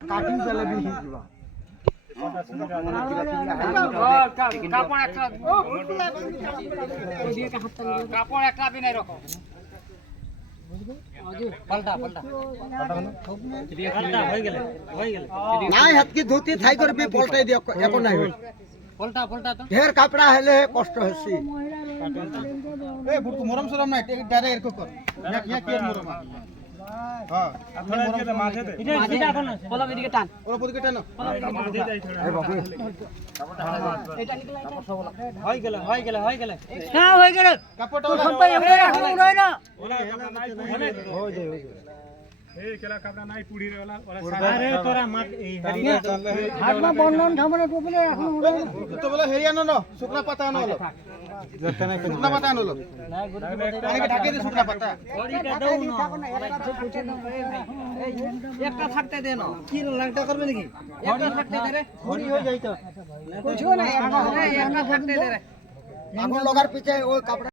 cutting পেলে B হিজবা কাপড় একটা কাপড় একটা বিনাই রকম পাল্টা পাল্টা পাল্টা হয়ে গেলে নাই হাতকে ধুতি থাই করবি পলটাই দিও এখন নাই পাল্টা পাল্টা তো ঢের কাপড়া হেলে কষ্ট হচ্ছে এ বুড়কু মরম সরম নাই ডাইরেক্ট এরকম কর ইয়া কি মরম হ্যাঁ আপনি মরম সরম মাঝে দে এটা এখন বলা এদিকে টান ওর পদিকে টানো মাঝে যাই থোড়া এ বাবু এটা নিকলা হয়ে গেল হ্যাঁ হয়ে গেল কাপড়টা তো সম্পাই আমরা এখন উড়াই না ওলা কাপড় নাই হয়ে যায় এই কেলা কাপড় নাই পুড়ি ওলা আরে তোরা মাঠ এই হাটমা বন্ধন ধামনে টুপলে এখন উড়াই না তো বলে হেরিয়ানো ন শুকনা পাতা আনো হলো শুকনা পাতা আনো হলো অনেকে ঢাকে দে শুকনা পাতা একটা থাকতে দে না কি লাগটা করবে নাকি একটা থাকতে দে রে ঘড়ি হয়ে যাইতো কিছু না একটা থাকতে দে রে আগুন লাগার পিছে ওই কাপড়